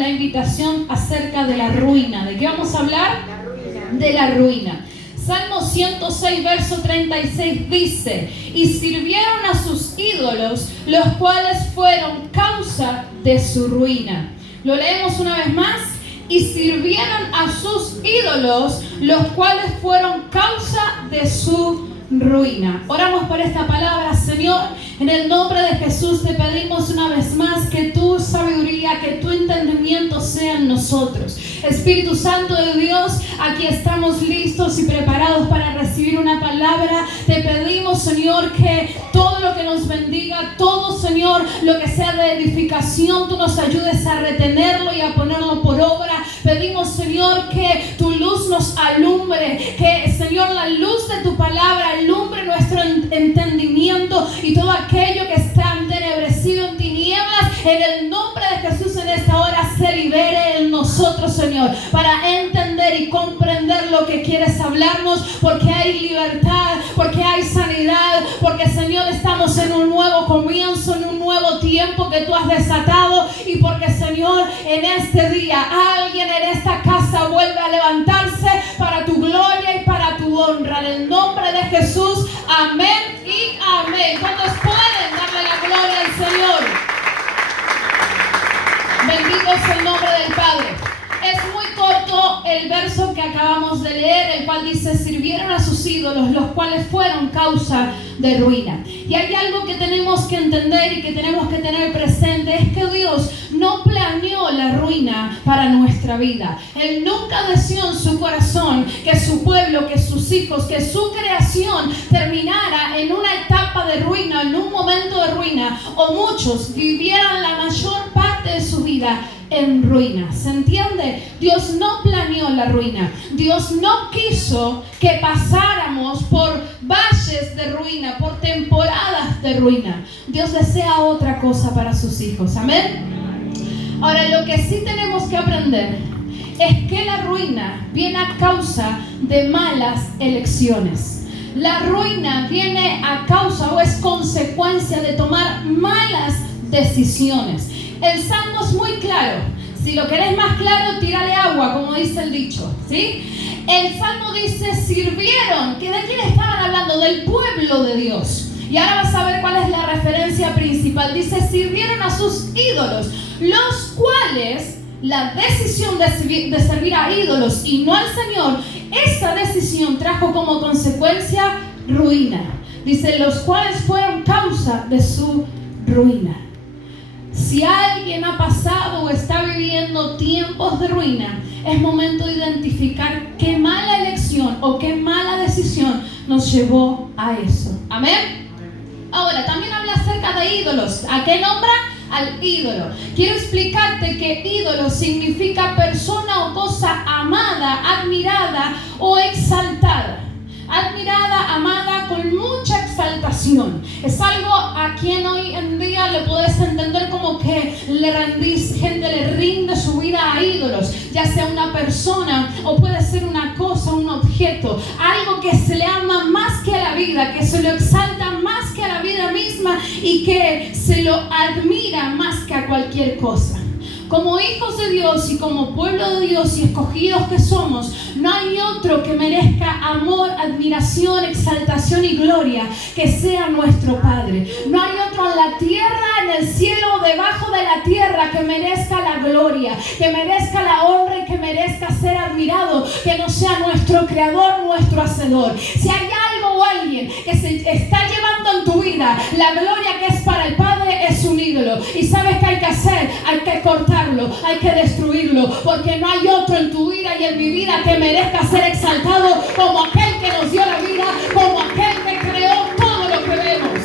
la invitación acerca de la ruina. ¿De qué vamos a hablar? De la ruina. Salmo 106, verso 36 dice: y sirvieron a sus ídolos, los cuales fueron causa de su ruina. Lo leemos una vez más. Y sirvieron a sus ídolos, los cuales fueron causa de su ruina. Oramos por esta palabra, Señor. En el nombre de Jesús te pedimos una vez más que tu sabiduría, que tu entendimiento sea en nosotros. Espíritu Santo de Dios, aquí estamos listos y preparados para recibir una palabra. Te pedimos, Señor, que todo lo que nos bendiga, todo, Señor, lo que sea de edificación, tú nos ayudes a retenerlo y a ponerlo por obra. Pedimos, Señor, que tu luz nos alumbre, que, Señor, la luz de tu palabra alumbre nuestro entendimiento y todo aquello que está entenebrecido en tinieblas, en el nombre de Jesús en esta hora se libere en nosotros, Señor, para entender y comprender lo que quieres hablarnos, porque hay libertad, porque hay sanidad, porque, Señor, estamos en un nuevo comienzo, en un nuevo tiempo que tú has desatado, y porque, Señor, en este día alguien en esta casa vuelve a levantarse para tu gloria y para tu honra, en el nombre de Jesús. Amén y amén. ¿Cuántos pueden darle la gloria al Señor? Bendito es el nombre del Padre. Es muy corto el verso que acabamos de leer, el cual dice: sirvieron a sus ídolos, los cuales fueron causa de ruina. Y hay algo que tenemos que entender y que tenemos que tener presente, es que Dios no planeó la ruina para nuestra vida. Él nunca deseó en su corazón que su pueblo, que sus hijos, que su creación terminara en una etapa de ruina, en un momento de ruina, o muchos vivieran la mayor parte de su vida en ruina. ¿Se entiende? Dios no planeó la ruina. Dios no quiso que pasáramos por valles de ruina, por temporadas de ruina. Dios desea otra cosa para sus hijos. Amén. Ahora, lo que sí tenemos que aprender es que la ruina viene a causa de malas elecciones. La ruina viene a causa o es consecuencia de tomar malas decisiones. El Salmo es muy claro. Si lo querés más claro, tírale agua, como dice el dicho, ¿sí? El Salmo dice: sirvieron. ¿Que de quién estaban hablando? Del pueblo de Dios. Y ahora vas a ver cuál es la referencia principal. Dice: sirvieron a sus ídolos, los cuales, la decisión de servir a ídolos y no al Señor, esa decisión trajo como consecuencia ruina. Dice: los cuales fueron causa de su ruina. Si alguien ha pasado o está viviendo tiempos de ruina, es momento de identificar qué mala elección o qué mala decisión nos llevó a eso. ¿Amén? Ahora, también habla acerca de ídolos. ¿A qué nombra? Al ídolo. Quiero explicarte que ídolo significa persona o cosa amada, admirada o exaltada. Admirada, amada, con mucha exaltación. Es algo a quien hoy en día le podés entender como que gente le rinde su vida a ídolos, ya sea una persona o puede ser una cosa, un objeto, algo que se le ama más que a la vida, que se lo exalta más que a la vida misma y que se lo admira más que a cualquier cosa. Como hijos de Dios y como pueblo de Dios y escogidos que somos, no hay otro que merezca amor, admiración, exaltación y gloria que sea nuestro Padre. No hay otro en la tierra, en el cielo, debajo de la tierra que merezca la gloria, que merezca la honra y que merezca ser admirado, que no sea nuestro Creador, nuestro Hacedor. Si hay algo o alguien que se está llevando en tu vida la gloria que es para el Padre, es un ídolo. ¿Y sabes qué hay que hacer? Hay que cortar, hay que destruirlo, porque no hay otro en tu vida y en mi vida que merezca ser exaltado como aquel que nos dio la vida, como aquel que creó todo lo que vemos.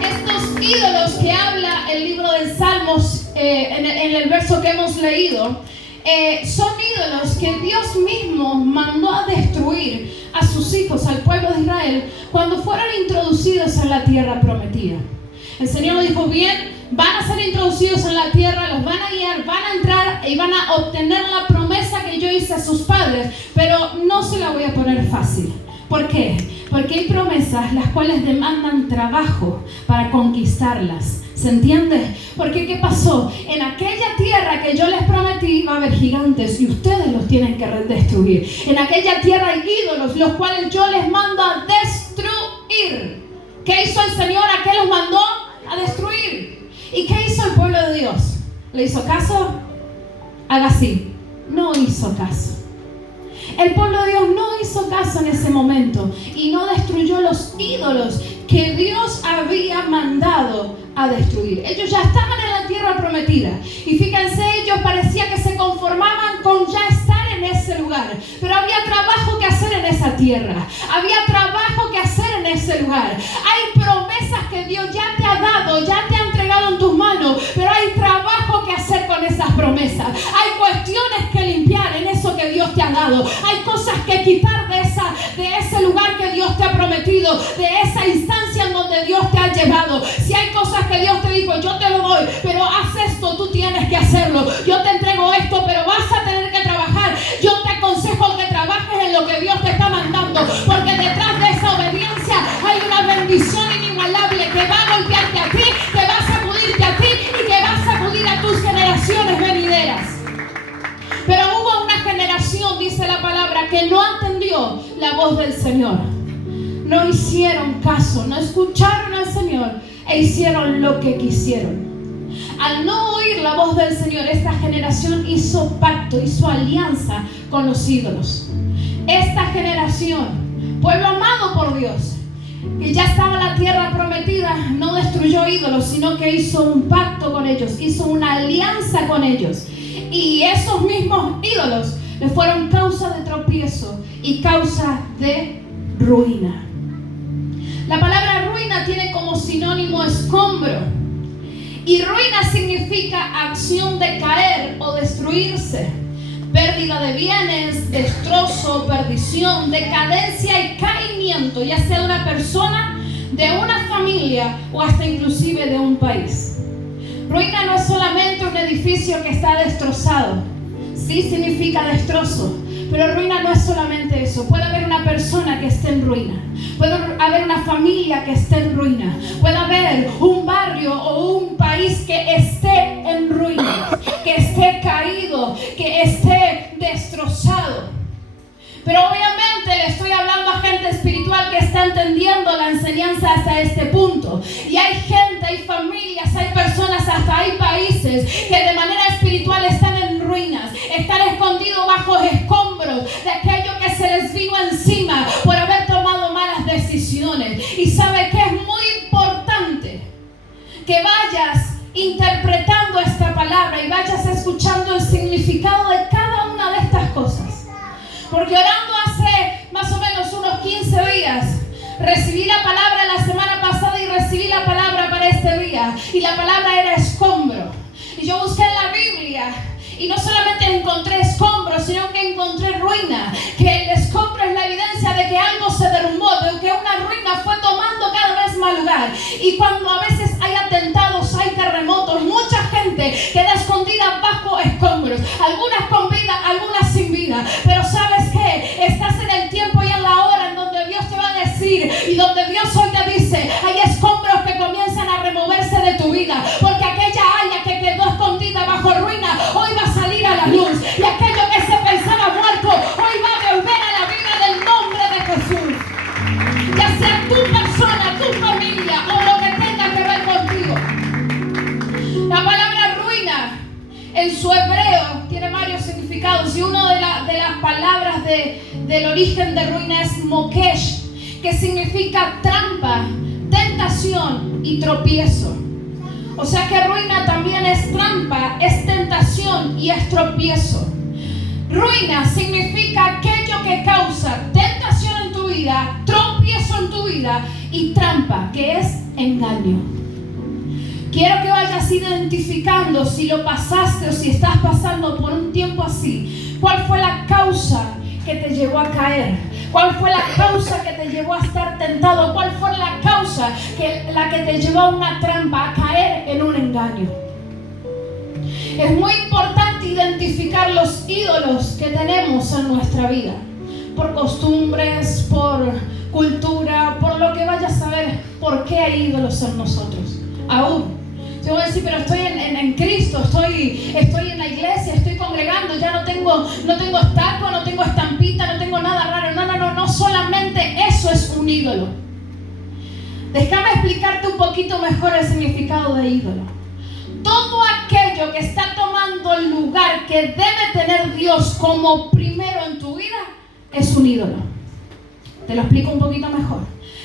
Estos ídolos que habla el libro de Salmos en el verso que hemos leído, son ídolos que Dios mismo mandó a destruir a sus hijos, al pueblo de Israel, cuando fueron introducidos en la tierra prometida. El Señor dijo: bien, van a ser introducidos en la tierra, los van a guiar, van a entrar y van a obtener la promesa que yo hice a sus padres, pero no se la voy a poner fácil. ¿Por qué? Porque hay promesas las cuales demandan trabajo para conquistarlas. ¿Se entiende? Porque ¿qué pasó? En aquella tierra que yo les prometí va a haber gigantes y ustedes los tienen que destruir. En aquella tierra hay ídolos, los cuales yo les mando a destruir. ¿Qué hizo el Señor? ¿A qué los mandó? A destruir. ¿Y qué hizo el pueblo de Dios? ¿Le hizo caso? Haga así. No hizo caso. El pueblo de Dios no hizo caso en ese momento y no destruyó los ídolos que Dios había mandado a destruir. Ellos ya estaban en la tierra prometida y fíjense, ellos parecía que se conformaban con ya estar en ese lugar, pero había trabajo que hacer en esa tierra, había trabajo que hacer en ese lugar. Hay promesas que Dios ya te ha dado, ya te ha entregado en tus manos, pero hay trabajo que hacer con esas promesas. Hay cuestiones que limpiar en eso que Dios te ha dado, hay cosas que quitar de ese lugar que Dios te ha prometido, de esa instancia en donde Dios te ha llevado. Si hay cosas que Dios te dijo, yo te lo doy, pero haz esto, tú tienes que hacerlo. Yo te entrego esto, pero vas a tener que trabajar. Yo te aconsejo que trabajes en lo que Dios te está mandando, porque detrás de esa obediencia hay una bendición inigualable que va a golpearte a ti, que va a sacudirte a ti y que va a sacudir a tus generaciones venideras. Pero hubo una generación, dice la palabra, que no atendió la voz del Señor. No hicieron caso, no escucharon al Señor e hicieron lo que quisieron. Al no oír la voz del Señor, esta generación hizo pacto, hizo alianza con los ídolos. Esta generación, pueblo amado por Dios, que ya estaba en la tierra prometida, no destruyó ídolos, sino que hizo un pacto con ellos, hizo una alianza con ellos. Y esos mismos ídolos le fueron causa de tropiezo y causa de ruina. La palabra ruina tiene como sinónimo escombro. Y ruina significa acción de caer o destruirse. Pérdida de bienes, destrozo, perdición, decadencia y caimiento, ya sea de una persona, de una familia o hasta inclusive de un país. Ruina no es solamente un edificio que está destrozado. Sí significa destrozo, pero ruina no es solamente eso. Puede haber una persona que esté en ruina. Puede haber una familia que esté en ruina. Puede haber un barrio o un país que esté en ruina, que esté caído, que esté destrozado. Pero obviamente le estoy hablando a gente espiritual que está entendiendo la enseñanza hasta este punto. Y hay gente, hay familias, hay personas, hasta hay países que de manera espiritual están en ruinas, están escondidos bajo escombros de aquello que se les vino encima por haber tomado malas decisiones. Y sabe que es muy importante que vayas interpretando esta palabra y vayas escuchando el significado de cada una de estas cosas. Porque orando hace más o menos unos 15 días, recibí la palabra la semana pasada y recibí la palabra para este día. Y la palabra era escombro. Y yo busqué en la Biblia y no solamente encontré escombros, sino que encontré ruina. Que el escombro es la evidencia de que algo se derrumbó, de que una ruina fue tomando cada vez más lugar. Y cuando a veces hay atentados, hay terremotos, mucha gente queda escondida bajo escombros. Algunas con vida, algunas sin vida. Pero ¿sabes qué? Estás en el tiempo y en la hora en donde Dios te va a decir, y donde Dios hoy te dice, hay escombros que comienzan a removerse de tu vida. Porque aquella haya que quedó escondida bajo ruina, hoy va a salir a la luz. Y aquello que se pensaba muerto, hoy va a volver a la vida del nombre de Jesús. Ya sea tu persona, tu familia o lo que tenga que ver contigo. La palabra ruina en su hebreo tiene varios significados y una de las palabras del origen de ruina es mokesh, que significa trampa, tentación y tropiezo. O sea que ruina también es trampa, es tentación y es tropiezo. Ruina significa aquello que causa tentación en tu vida, tropiezo en tu vida y trampa, que es engaño. Quiero que vayas identificando si lo pasaste o si estás pasando por un tiempo así. ¿Cuál fue la causa que te llevó a caer? ¿Cuál fue la causa que te llevó a estar tentado? ¿Cuál fue la causa la que te llevó a una trampa, a caer en un engaño? Es muy importante identificar los ídolos que tenemos en nuestra vida. Por costumbres, por cultura, por lo que vaya a saber, ¿por qué hay ídolos en nosotros? Aún. Yo voy a decir, pero estoy en Cristo, estoy en la iglesia, estoy congregando, ya no tengo estatua, no tengo estampita, no tengo nada raro. No solamente eso es un ídolo. Déjame explicarte un poquito mejor el significado de ídolo. Todo aquello que está tomando el lugar que debe tener Dios como primero en tu vida es un ídolo. Te lo explico un poquito mejor.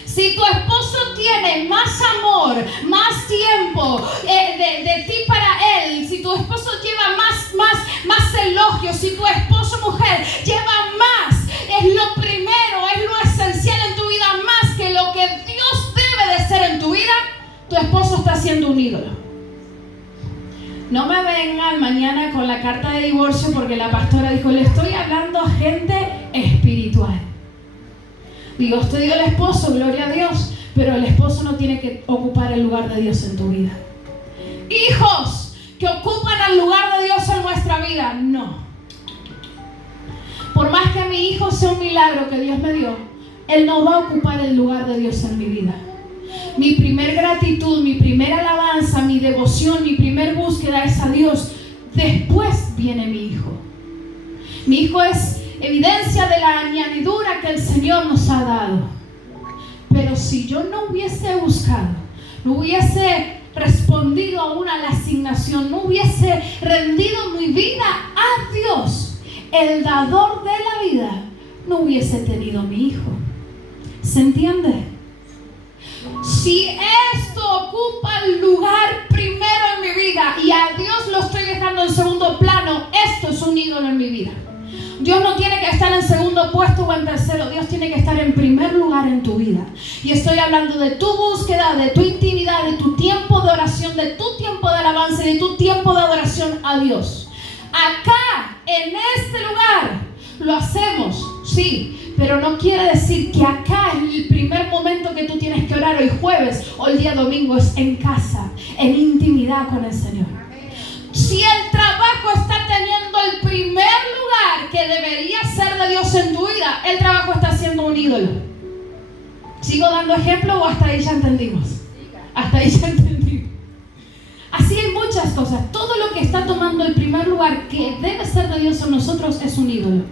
Si tu esposo tiene más amor, más tiempo de ti para él, si tu esposo lleva más elogios, si tu esposo mujer lleva más, es lo primero, es lo esencial en tu vida, más que lo que Dios debe de ser en tu vida, tu esposo está siendo un ídolo. No me vengan mañana con la carta de divorcio porque la pastora dijo, le estoy hablando a gente espiritual. Dios te dio el esposo, gloria a Dios, pero el esposo no tiene que ocupar el lugar de Dios en tu vida. Hijos que ocupan el lugar de Dios en nuestra vida, no. Por más que mi hijo sea un milagro que Dios me dio, él no va a ocupar el lugar de Dios en mi vida. Mi primer gratitud, mi primera alabanza, mi devoción, mi primer búsqueda es a Dios. Después viene mi hijo. Mi hijo es evidencia de la añadidura que el Señor nos ha dado. Pero si yo no hubiese buscado, no hubiese respondido aún a la asignación, no hubiese rendido mi vida a Dios, el dador de la vida, no hubiese tenido mi hijo. ¿Se entiende? Si esto ocupa el lugar primero en mi vida y a Dios lo estoy dejando en segundo plano, esto es un ídolo en mi vida. Dios no tiene que estar en segundo puesto o en tercero. Dios tiene que estar en primer lugar en tu vida. Y estoy hablando de tu búsqueda, de tu intimidad, de tu tiempo de oración, de tu tiempo de alabanza y de tu tiempo de adoración a Dios. Acá, en este lugar, lo hacemos, sí, pero no quiere decir que acá es el primer momento que tú tienes que orar hoy jueves o el día domingo. Es en casa, en intimidad con el Señor. Si el trabajo está teniendo el primer lugar que debería ser de Dios en tu vida, el trabajo está siendo un ídolo. ¿Sigo dando ejemplo o hasta ahí ya entendimos? Hasta ahí ya entendimos. Así hay muchas cosas. Todo lo que está tomando el primer lugar que debe ser de Dios en nosotros es un ídolo.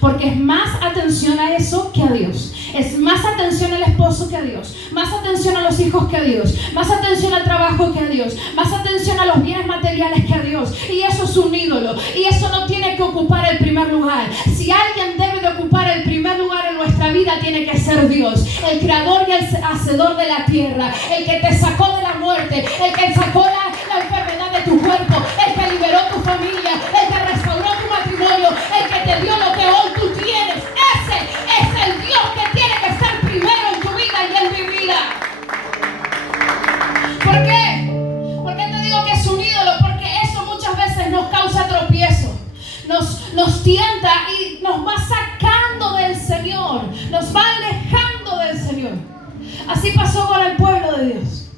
Porque es más atención a eso que a Dios. Es más atención al esposo que a Dios. Más atención a los hijos que a Dios. Más atención al trabajo que a Dios. Más atención a los bienes materiales que a Dios. Y eso es un ídolo. Y eso no tiene que ocupar el primer lugar. Si alguien debe de ocupar el primer lugar en nuestra vida, tiene que ser Dios. El creador y el hacedor de la tierra. El que te sacó de la muerte. El que sacó la enfermedad de tu cuerpo. El que liberó tu familia. El que restauró tu matrimonio. El que te dio lo que hoy tú tienes. Ese es el Dios que tiene que estar primero en tu vida y en mi vida. ¿Por qué? ¿Por qué te digo que es un ídolo? Porque eso muchas veces nos causa tropiezo. Nos tienta y nos va sacando del Señor. Nos va alejando del Señor. Así pasó con el pueblo de Dios.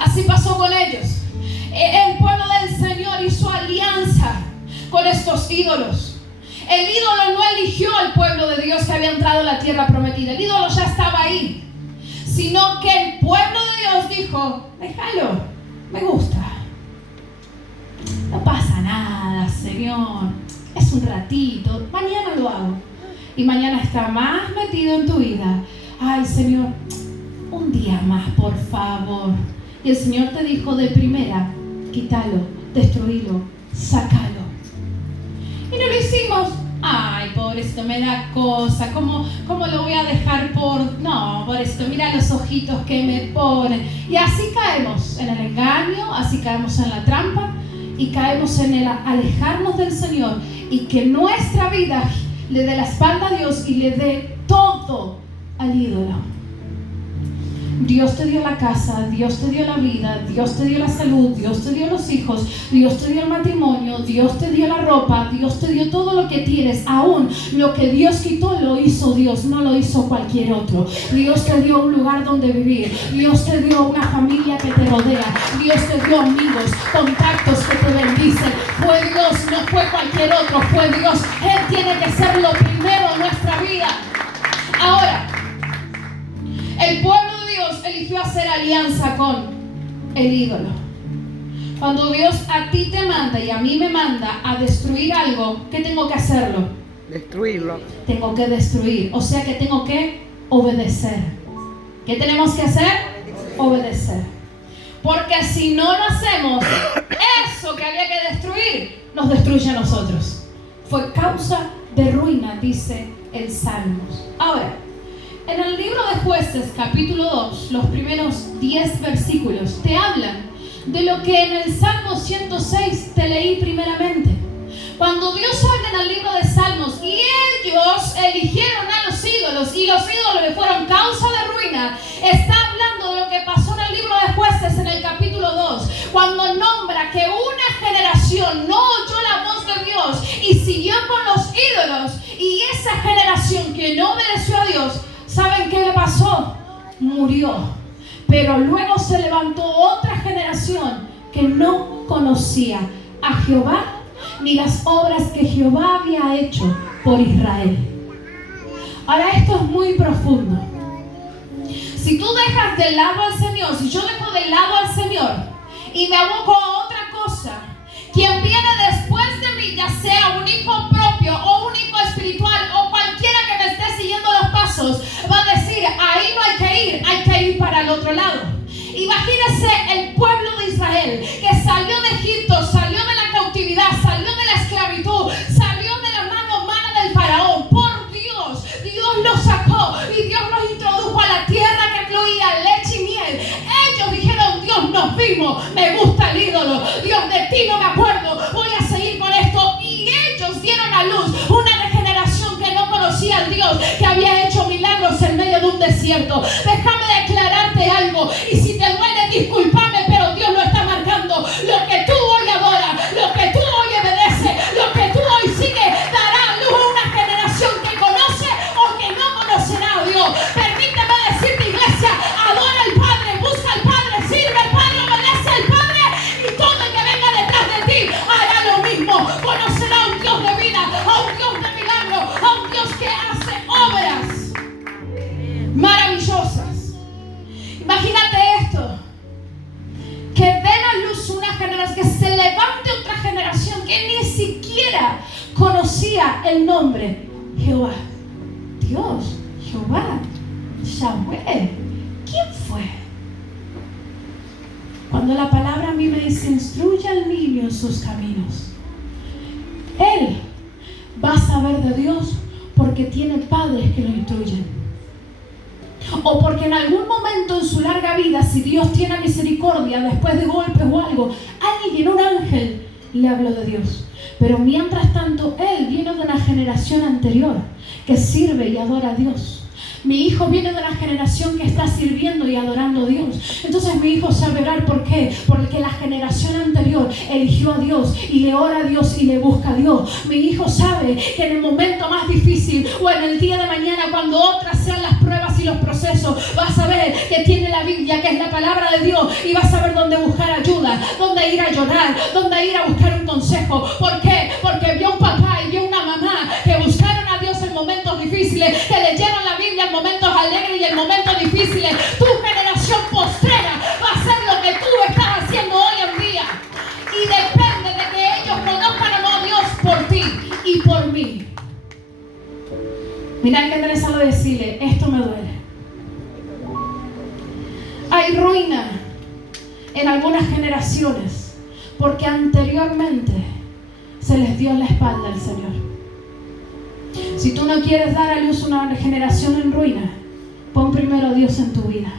Así pasó con ellos. El pueblo del Señor hizo alianza con estos ídolos. El ídolo no eligió al pueblo de Dios que había entrado en la tierra prometida. El ídolo ya estaba ahí. Sino que el pueblo de Dios dijo, déjalo, me gusta. No pasa nada, Señor. Es un ratito, mañana lo hago. Y mañana está más metido en tu vida. Ay, Señor, un día más, por favor. Y el Señor te dijo de primera, quítalo, destruílo, sácalo. Y no lo hicimos. Ay, pobrecito, me da cosa. ¿Cómo lo voy a dejar por...? No, pobrecito, mira los ojitos que me ponen. Y así caemos en el engaño, así caemos en la trampa y caemos en el alejarnos del Señor y que nuestra vida le dé la espalda a Dios y le dé todo al ídolo. Dios te dio la casa, Dios te dio la vida, Dios te dio la salud, Dios te dio los hijos, Dios te dio el matrimonio, Dios te dio la ropa, Dios te dio todo lo que tienes. Aún lo que Dios quitó lo hizo Dios, no lo hizo cualquier otro. Dios te dio un lugar donde vivir, Dios te dio una familia que te rodea, Dios te dio amigos, contactos que te bendicen. Fue Dios, no fue cualquier otro, fue Dios. Él tiene que ser lo primero en nuestra vida. Ahora, El pueblo de Dios eligió hacer alianza con el ídolo. Cuando Dios a ti te manda y a mí me manda a destruir algo, ¿qué tengo que hacerlo? Destruirlo. Tengo que destruir, o sea que tengo que obedecer. ¿Qué tenemos que hacer? Obedecer. Porque si no lo hacemos, eso que había que destruir, nos destruye a nosotros. Fue causa de ruina, dice el Salmos. Ahora, en el libro de Jueces, capítulo 2, los primeros 10 versículos, te hablan de lo que en el Salmo 106 te leí primeramente. Cuando Dios habla en el libro de Salmos y ellos eligieron a los ídolos y los ídolos le fueron causa de ruina, está hablando de lo que pasó en el libro de Jueces en el capítulo 2, cuando nombra que una generación no oyó la voz de Dios y siguió con los ídolos, y esa generación que no obedeció a Dios, ¿saben qué le pasó? Murió. Pero luego se levantó otra generación que no conocía a Jehová ni las obras que Jehová había hecho por Israel. Ahora esto es muy profundo. Si tú dejas de lado al Señor, si yo dejo de lado al Señor y me aboco a otra cosa, quien viene después de mí, ya sea un hijo propio o un hijo espiritual o cualquiera que me esté siguiendo los pasos, va a decir, ahí no hay que ir para el otro lado. Imagínese el pueblo de Israel que salió de Egipto, salió de la cautividad, salió de la esclavitud, salió de la mano humana del faraón. Por Dios, Dios los sacó y Dios los introdujo a la tierra que fluía leche y miel. Ellos dijeron, Dios, nos vimos, me gusta el ídolo, Dios, de ti no me acuerdo, voy a seguir con esto. Y ellos dieron a luz una regeneración que no conocía al Dios que había hecho milagros en medio de un desierto. Déjame declararte algo, y si te duele, discúlpame, pero Dios lo está marcando. Lo que tú hoy adoras, lo que tú hoy obedeces, lo que tú hoy sigues, dará luz a una generación que conoce o que no conocerá a Dios. Permíteme decirte, iglesia, adora al Padre, busca al Padre, sirve al Padre, obedece al Padre, y todo el que venga detrás de ti hará lo mismo. Conocerá a un Dios de vida, a un Dios de milagro, a un Dios que hace obras maravillosas. Imagínate esto, que den a luz una generación, que se levante otra generación que ni siquiera conocía el nombre Jehová. Dios, Jehová, Yahweh, ¿quién fue? Cuando la palabra a mí me dice, instruye al niño en sus caminos, él va a saber de Dios porque tiene padres que lo instruyen. O porque en algún momento en su larga vida, si Dios tiene misericordia, después de golpes o algo, alguien, un ángel, le habló de Dios. Pero mientras tanto, él viene de una generación anterior que sirve y adora a Dios. Mi hijo viene de una generación que está sirviendo y adorando a Dios. Entonces mi hijo sabe orar. ¿Por qué? Porque la generación anterior eligió a Dios y le ora a Dios y le busca a Dios. Mi hijo sabe que en el momento más difícil o en el día de mañana, cuando otras sean las pruebas y los procesos, va a saber que tiene la Biblia, que es la palabra de Dios, y va a saber dónde buscar ayuda, dónde ir a llorar, dónde ir a buscar un consejo. ¿Por qué? Porque vio un papá y vio una mamá que buscaron a Dios en momentos difíciles, que leyeron la Biblia en momentos alegres y en momentos difíciles. Tu generación postrera va a hacer lo que tú estás haciendo hoy en día, y depende de que ellos conozcan o no a Dios por ti y por mí. Mirá que tenés algo de decirle, esto me duele. Hay ruina en algunas generaciones porque anteriormente se les dio la espalda al Señor. Si tú no quieres dar a luz una generación en ruina, pon primero a Dios en tu vida.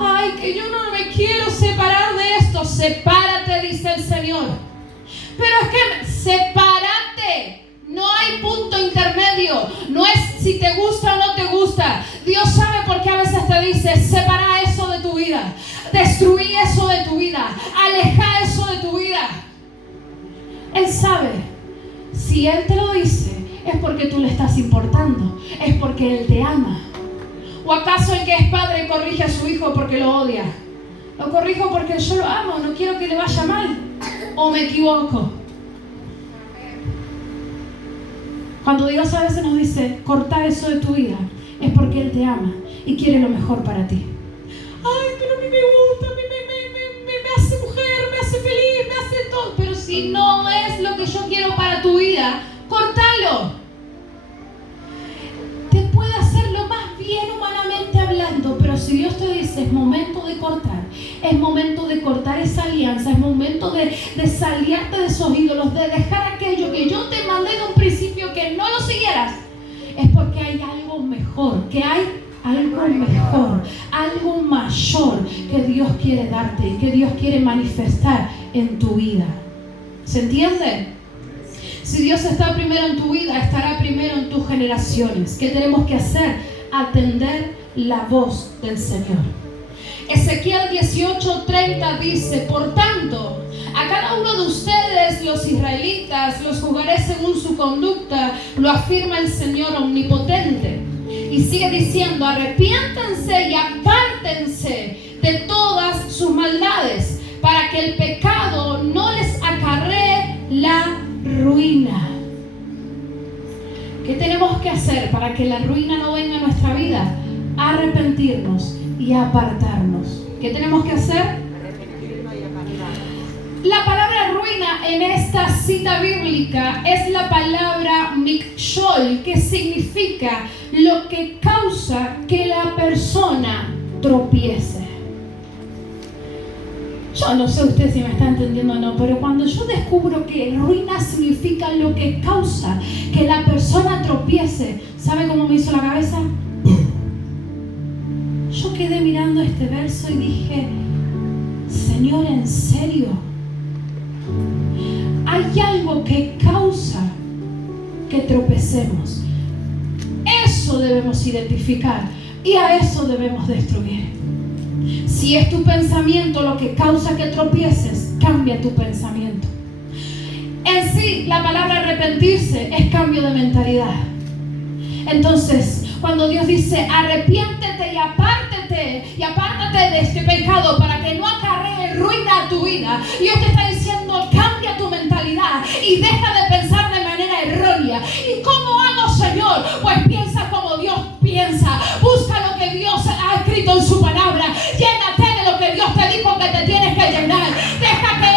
Ay, que yo no me quiero separar de esto. Sepárate, dice el Señor. Pero es que sepárate. No hay punto intermedio. No es si te gusta o no te gusta. Dios sabe por qué a veces te dice, separa eso de tu vida. Destruí eso de tu vida. Aleja eso de tu vida. Él sabe. Si Él te lo dice, es porque tú le estás importando. Es porque Él te ama. ¿O acaso el que es padre corrige a su hijo porque lo odia? Lo corrijo porque yo lo amo, no quiero que le vaya mal. ¿O me equivoco? Cuando Dios a veces nos dice, corta eso de tu vida, es porque Él te ama y quiere lo mejor para ti. Ay, pero a mí me gusta, me hace mujer, me hace feliz, me hace todo. Pero si no es lo que yo quiero para tu vida, córtalo. Te puede hacer lo más bien humanamente hablando, pero si Dios te dice es momento de cortar, es momento de cortar esa alianza, es momento de salirte de esos ídolos, de dejar aquello que yo te mandé de un principio que no lo siguieras, es porque hay algo mejor, que hay algo mejor, algo mayor que Dios quiere darte y que Dios quiere manifestar en tu vida. ¿Se entiende? Si Dios está primero en tu vida, estará primero en tus generaciones. ¿Qué tenemos que hacer? Atender la voz del Señor. Ezequiel 18:30 dice: por tanto, a cada uno de ustedes, los israelitas, los juzgaré según su conducta, lo afirma el Señor omnipotente. Y sigue diciendo: arrepiéntanse y apártense de todas sus maldades, para que el pecado no les acarree la ruina. ¿Qué tenemos que hacer para que la ruina no venga a nuestra vida? Arrepentirnos y apartarnos. ¿Qué tenemos que hacer? La palabra ruina en esta cita bíblica es la palabra mikshol, que significa lo que causa que la persona tropiece. Yo no sé usted si me está entendiendo o no, pero cuando yo descubro que ruina significa lo que causa que la persona tropiece, ¿sabe cómo me hizo la cabeza? Yo quedé mirando este verso y dije: Señor, ¿en serio? Hay algo que causa que tropecemos. Eso debemos identificar y a eso debemos destruir. Si es tu pensamiento lo que causa que tropieces, cambia tu pensamiento. En sí, la palabra arrepentirse es cambio de mentalidad. Entonces, cuando Dios dice arrepiéntete y apártate de este pecado para que no acarree ruina a tu vida, Dios te está diciendo: cambia tu mentalidad y deja de pensar de manera errónea. ¿Y cómo hago, Señor? Pues piensa como Dios piensa. Busca lo que Dios ha escrito en su palabra. Llénate de lo que Dios te dijo que te tienes que llenar. Deja que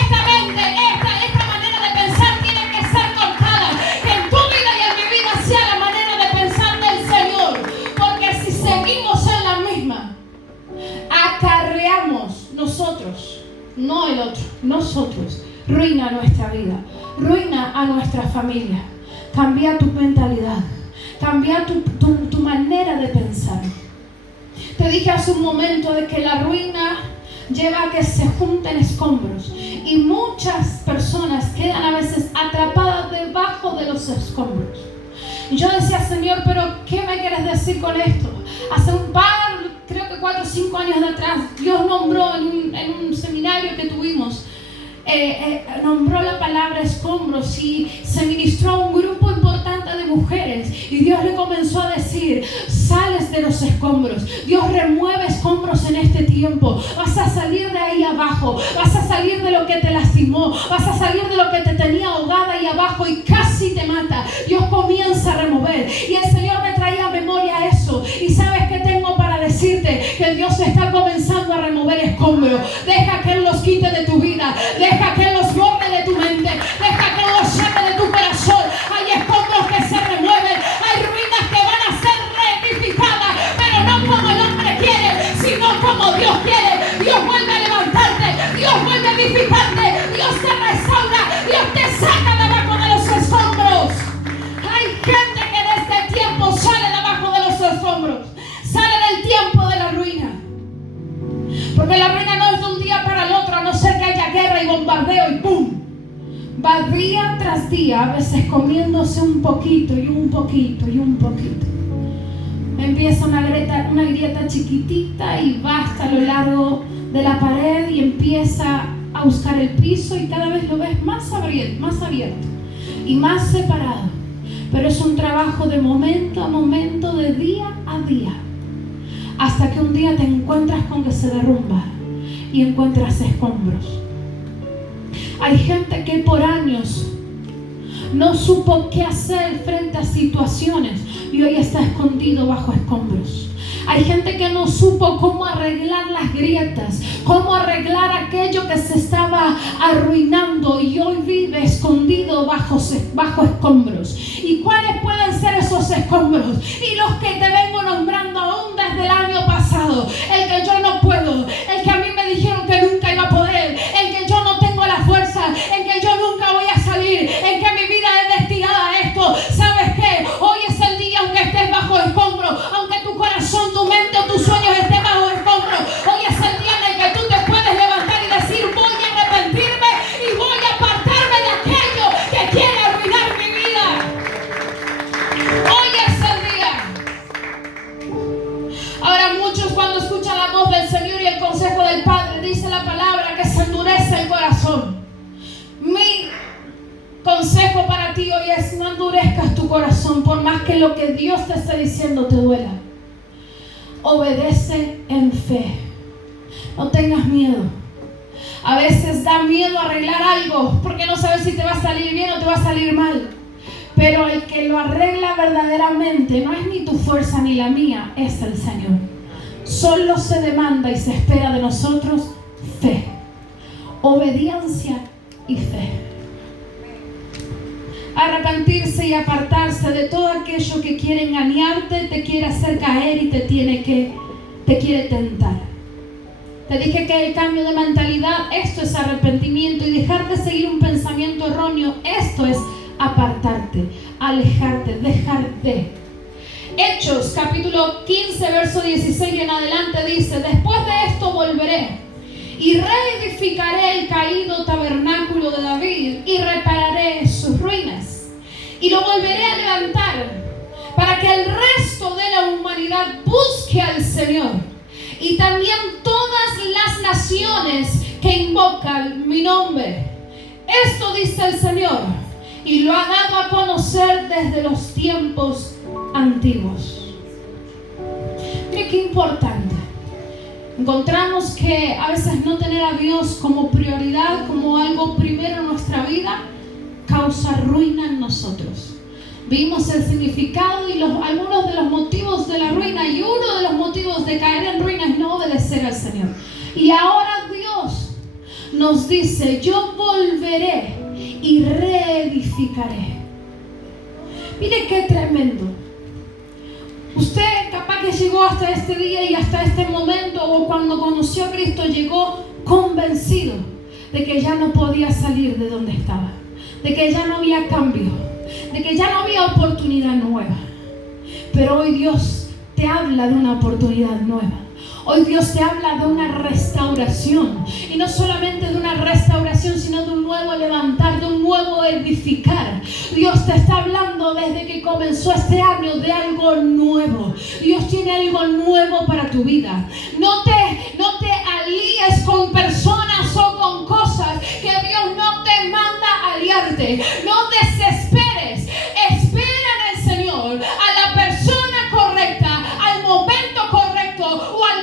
esta mente, esta manera de pensar tiene que ser cortada. Que en tu vida y en mi vida sea la manera de pensar del Señor. Porque si seguimos en la misma, acarreamos nosotros, no el otro, nosotros, ruina a nuestra vida, ruina a nuestra familia. Cambia tu mentalidad, cambia tu manera de pensar. Te dije hace un momento de que la ruina lleva a que se junten escombros y muchas personas quedan a veces atrapadas debajo de los escombros. Y yo decía: Señor, pero ¿qué me quieres decir con esto? Hace creo que 4 o 5 años atrás, Dios nombró en un seminario que tuvimos, nombró la palabra escombros y se ministró a un grupo importante de mujeres y Dios le comenzó a decir: sales de los escombros, Dios remueve escombros en este tiempo, vas a salir de ahí abajo, vas a salir de lo que te lastimó, vas a salir de lo que te tenía ahogada ahí abajo y casi te mata. Dios comienza a remover y el Señor me traía a memoria eso. Y ¿sabes qué tengo para decirte? Que Dios está comenzando a remover escombros. Deja que Él los quite de tu vida, deja que Él los borre de tu mente, deja que Él los saque de tu corazón. Hay escombros que se remueven, hay ruinas que van a ser reedificadas, pero no como el hombre quiere, sino como Dios quiere. Dios vuelve a levantarte, Dios vuelve a edificarte, Dios te restaura, Dios te saca de abajo de los escombros. Hay gente que en este tiempo sale de abajo de los escombros, sale del tiempo de la ruina. Porque la ruina no es de un día para el otro, a no ser que haya guerra y bombardeo y ¡pum! Va día tras día, a veces comiéndose un poquito y un poquito y un poquito. Empieza una grieta chiquitita y va hasta lo largo de la pared y empieza a buscar el piso y cada vez lo ves más abierto y más separado. Pero es un trabajo de momento a momento, de día a día, hasta que un día te encuentras con que se derrumba y encuentras escombros. Hay gente que por años no supo qué hacer frente a situaciones y hoy está escondido bajo escombros. Hay gente que no supo cómo arreglar las grietas, cómo arreglar aquello que se estaba arruinando y hoy vive escondido bajo escombros. ¿Y cuáles pueden ser esos escombros? Y los que te vengo nombrando aún desde el año pasado. El que yo no puedo, el que a mí me dijeron que nunca iba a poder, el que yo no tengo la fuerza, el que yo nunca voy a salir, el que mi vida es destinada a esto. ¿Sabes qué? Hoy es el día, aunque estés bajo escombros, aunque tu corazón, tu mente o tus sueños estén bajo escombros, hoy es el día en el que tú te puedes levantar y decir: voy a arrepentirme y voy a apartarme de aquello que quiere arruinar mi vida. Hoy es el día. Ahora muchos, cuando escuchan la voz del Señor y el consejo del Padre, dice la palabra que se endurece el corazón. Mi consejo para ti hoy es: no endurezcas tu corazón, por más que lo que Dios te esté diciendo te duela. Obedece en fe. No tengas miedo. A veces da miedo arreglar algo porque no sabes si te va a salir bien o te va a salir mal. Pero el que lo arregla verdaderamente no es ni tu fuerza ni la mía, es el Señor. Solo se demanda y se espera de nosotros fe, obediencia y fe. Arrepentirse y apartarse de todo aquello que quiere engañarte, te quiere hacer caer y te quiere tentar. Te dije que el cambio de mentalidad, esto es arrepentimiento, y dejar de seguir un pensamiento erróneo, esto es apartarte, alejarte, dejar de. Hechos capítulo 15 verso 16 en adelante dice: después de esto volveré y reedificaré el caído tabernáculo de David y repararé sus ruinas y lo volveré a levantar para que el resto de la humanidad busque al Señor y también todas las naciones que invocan mi nombre. Esto dice el Señor, y lo ha dado a conocer desde los tiempos antiguos. Mire qué importante. Encontramos que a veces no tener a Dios como prioridad, como algo primero en nuestra vida, causa ruina en nosotros. Vimos el significado y algunos de los motivos de la ruina, y uno de los motivos de caer en ruina es no obedecer al Señor. Y ahora Dios nos dice: yo volveré y reedificaré. Mire qué tremendo. Usted capaz que llegó hasta este día y hasta este momento, o cuando conoció a Cristo, llegó convencido de que ya no podía salir de donde estaba, de que ya no había cambio, de que ya no había oportunidad nueva. Pero hoy Dios te habla de una oportunidad nueva. Hoy Dios te habla de una restauración, y no solamente de una restauración, sino de un nuevo levantar, de un nuevo edificar. Dios te está hablando desde que comenzó este año de algo nuevo. Dios tiene algo nuevo para tu vida. No te alíes con personas o con cosas que Dios no te manda a aliarte. No desesperes. Espera en el Señor a la persona correcta, al momento correcto, o al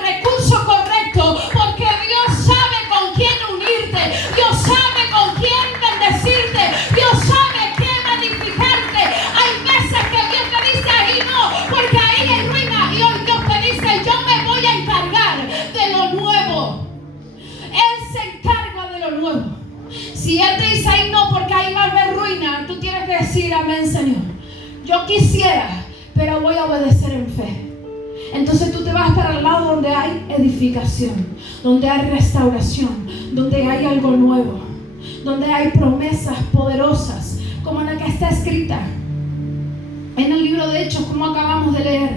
recurso correcto, porque Dios sabe con quién unirte, Dios sabe con quién bendecirte, Dios sabe quién edificarte. Hay veces que Dios te dice: ahí no, porque ahí hay ruina, y hoy Dios te dice: yo me voy a encargar de lo nuevo. Él se encarga de lo nuevo. Si Él te dice: ahí no, porque ahí va a haber ruina, tú tienes que decir: amén, Señor, yo quisiera, pero voy a obedecer en fe. Entonces tú te vas para el lado donde hay edificación, donde hay restauración, donde hay algo nuevo, donde hay promesas poderosas, como la que está escrita en el libro de Hechos, como acabamos de leer.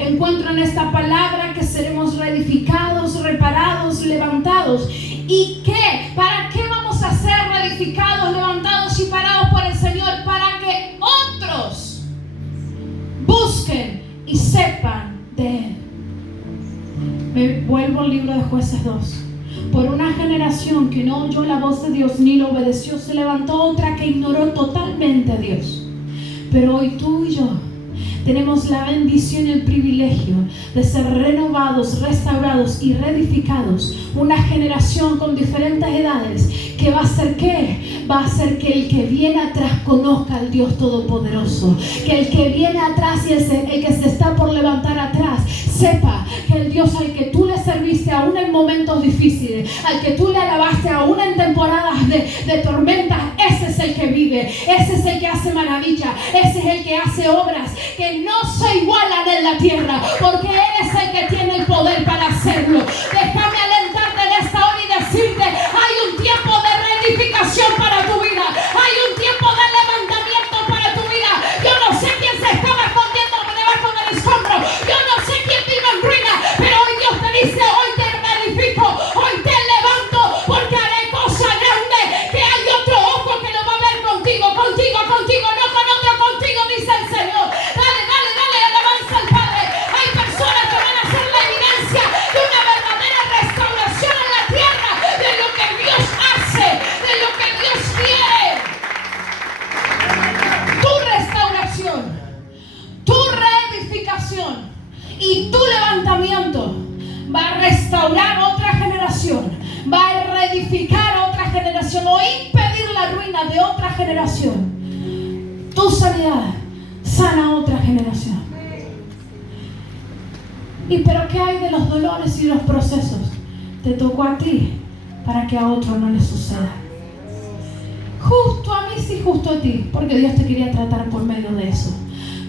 Encuentro en esta palabra que seremos reedificados, reparados, levantados. ¿Y qué? ¿Para qué vamos a ser reedificados, levantados y parados por el Señor? Para que otros busquen y sepan de Él. Me vuelvo al libro de Jueces 2. Por una generación que no oyó la voz de Dios ni lo obedeció, se levantó otra que ignoró totalmente a Dios. Pero hoy tú y yo tenemos la bendición y el privilegio de ser renovados, restaurados y reedificados. Una generación con diferentes edades ¿Que va a hacer qué? Va a hacer que el que viene atrás conozca al Dios Todopoderoso. Que el que viene atrás y el que se está por levantar atrás sepa que el Dios al que tú le serviste aún en momentos difíciles, al que tú le alabaste aún en temporadas de tormentas, ese es el que vive, ese es el que hace maravillas, ese es el que hace obras que no se igualan en la tierra, porque Él es el que tiene el poder para hacerlo. Déjame alentarte en esta hora y decirte, hay un tiempo de reedificación para tu vida, hay un tiempo de levantamiento para tu vida. Yo no sé quién se estaba escondiendo debajo del escombro, yo no sé quién vive en ruina, pero hoy Dios te dice, hoy te reedifico, hoy te levanto, porque haré cosa grande, que hay otro ojo que lo va a ver contigo, no con otro, contigo, dice el Señor. Dale, alabanza al Padre. Hay personas que van a ser la evidencia de una verdadera restauración en la tierra, de lo que Dios hace, de lo que Dios quiere. Tu restauración, tu reedificación y tu levantamiento va a restaurar otra generación, va a reedificar otra generación o impedir la ruina de otra generación. Tu sanidad sana a otra generación. ¿Y pero qué hay de los dolores y los procesos? Te tocó a ti para que a otro no le suceda. Justo a mí sí, justo a ti, porque Dios te quería tratar por medio de eso.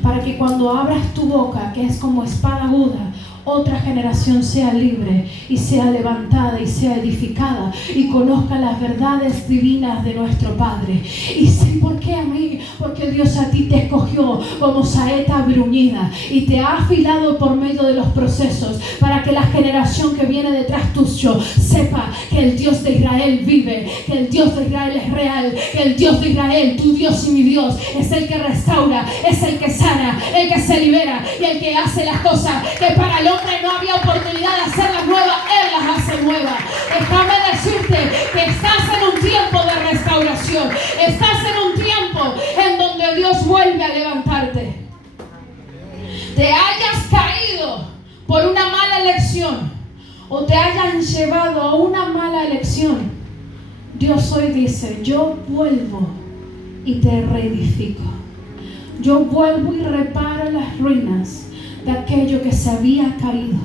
Para que cuando abras tu boca, que es como espada aguda, otra generación sea libre y sea levantada y sea edificada y conozca las verdades divinas de nuestro Padre. ¿Y sé por qué a mí? Porque Dios a ti te escogió como saeta bruñida y te ha afilado por medio de los procesos para que la generación que viene detrás tuyo sepa que el Dios de Israel vive, que el Dios de Israel es real, que el Dios de Israel, tu Dios y mi Dios, es el que restaura, es el que sana, el que se libera y el que hace las cosas que para el hombre no había oportunidad de hacerlas nuevas, Él las hace nuevas. Déjame decirte que estás en un tiempo de restauración, estás en un tiempo en donde Dios vuelve a levantarte. Te hayas caído por una mala elección o te hayan llevado a una mala elección, Dios hoy dice, yo vuelvo y te reedifico. Yo vuelvo y reparo las ruinas de aquello que se había caído.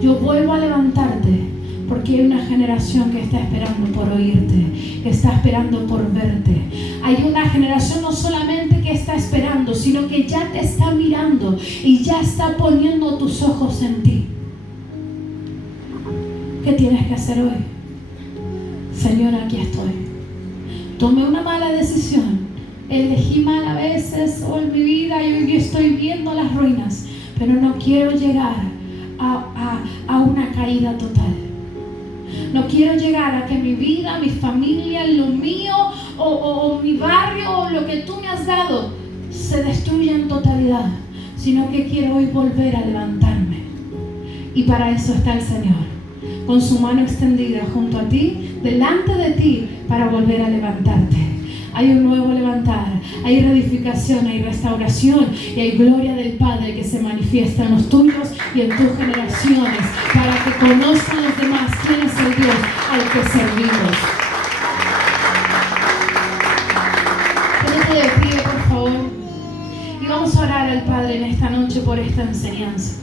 Yo vuelvo a levantarte porque hay una generación que está esperando por oírte, que está esperando por verte. Hay una generación no solamente que está esperando, sino que ya te está mirando y ya está poniendo tus ojos en ti. ¿Qué tienes que hacer hoy? Señor, aquí estoy. Tomé una mala decisión. Elegí mal a veces en mi vida y hoy estoy viendo las ruinas. Pero no quiero llegar a una caída total. No quiero llegar a que mi vida, mi familia, lo mío o mi barrio o lo que tú me has dado se destruya en totalidad, sino que quiero hoy volver a levantarme. Y para eso está el Señor, con su mano extendida junto a ti, delante de ti, para volver a levantarte. Hay un nuevo levantar, hay reedificación, hay restauración y hay gloria del Padre que se manifiesta en los tuyos y en tus generaciones para que conozcan los demás quién es el Dios al que servimos. Ponete de pie, por favor, y vamos a orar al Padre en esta noche por esta enseñanza.